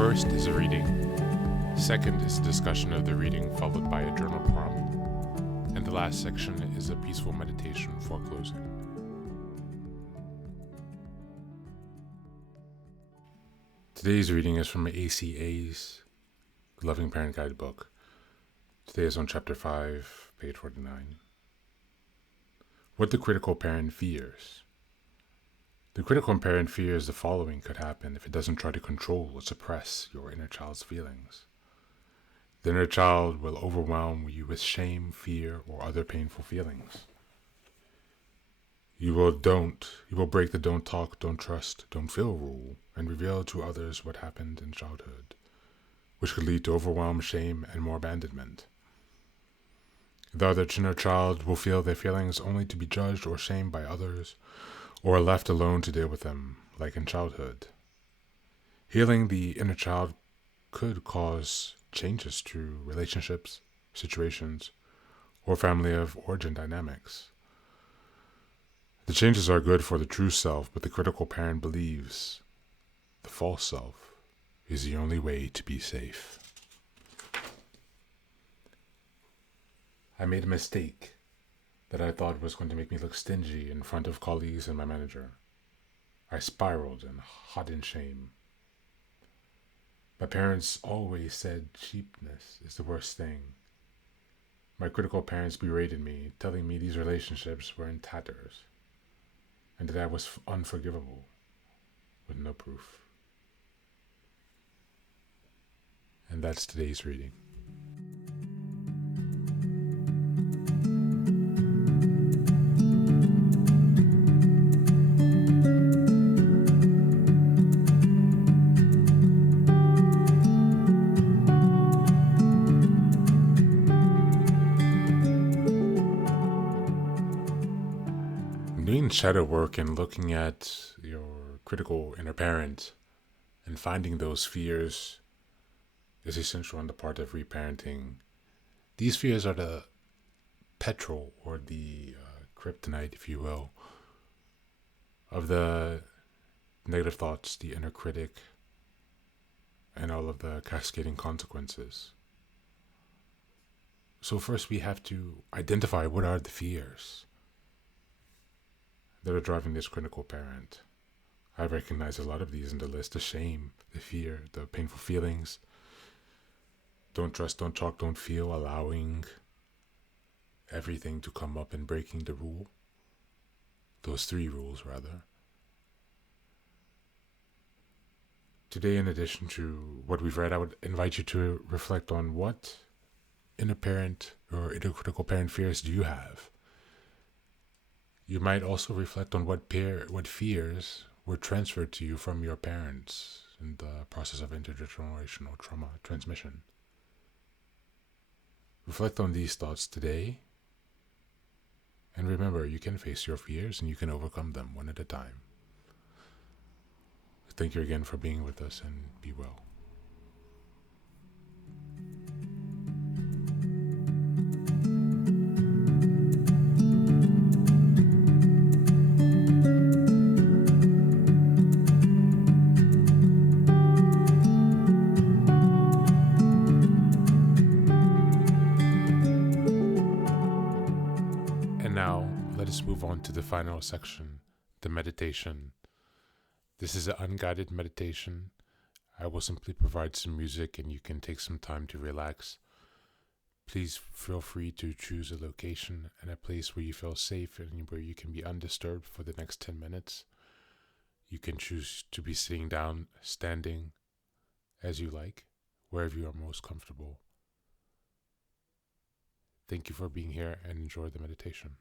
First is a reading. Second is a discussion of the reading followed by a journal prompt. And the last section is a peaceful meditation for closing. Today's reading is from ACA's Loving Parent Guidebook. Today is on Chapter 5, page 49. What the critical parent fears. The critical parent fears the following could happen if it doesn't try to control or suppress your inner child's feelings. The inner child will overwhelm you with shame, fear, or other painful feelings. You will break the don't talk, don't trust, don't feel rule and reveal to others what happened in childhood, which could lead to overwhelm, shame, and more abandonment. The other inner child will feel their feelings only to be judged or shamed by others, or left alone to deal with them, like in childhood. Healing the inner child could cause changes to relationships, situations, or family of origin dynamics. The changes are good for the true self, but the critical parent believes the false self is the only way to be safe. I made a mistake that I thought was going to make me look stingy in front of colleagues and my manager. I spiraled and hot in shame. My parents always said cheapness is the worst thing. My critical parents berated me, telling me these relationships were in tatters, and that I was unforgivable, with no proof. And that's today's reading. Doing shadow work and looking at your critical inner parent and finding those fears is essential on the part of reparenting. These fears are the petrol or the kryptonite, if you will, of the negative thoughts, the inner critic, and all of the cascading consequences. So first we have to identify what are the fears that are driving this critical parent. I recognize a lot of these in the list: the shame, the fear, the painful feelings, don't trust, don't talk, don't feel, allowing everything to come up and breaking the rule. Those 3 rules, rather. Today, in addition to what we've read, I would invite you to reflect on what inner parent or inner critical parent fears do you have. You might also reflect on what fears were transferred to you from your parents in the process of intergenerational trauma transmission. Reflect on these thoughts today, and remember, you can face your fears and you can overcome them one at a time. Thank you again for being with us, and be well. And now, let us move on to the final section, the meditation. This is an unguided meditation. I will simply provide some music and you can take some time to relax. Please feel free to choose a location and a place where you feel safe and where you can be undisturbed for the next 10 minutes. You can choose to be sitting down, standing, as you like, wherever you are most comfortable. Thank you for being here and enjoy the meditation.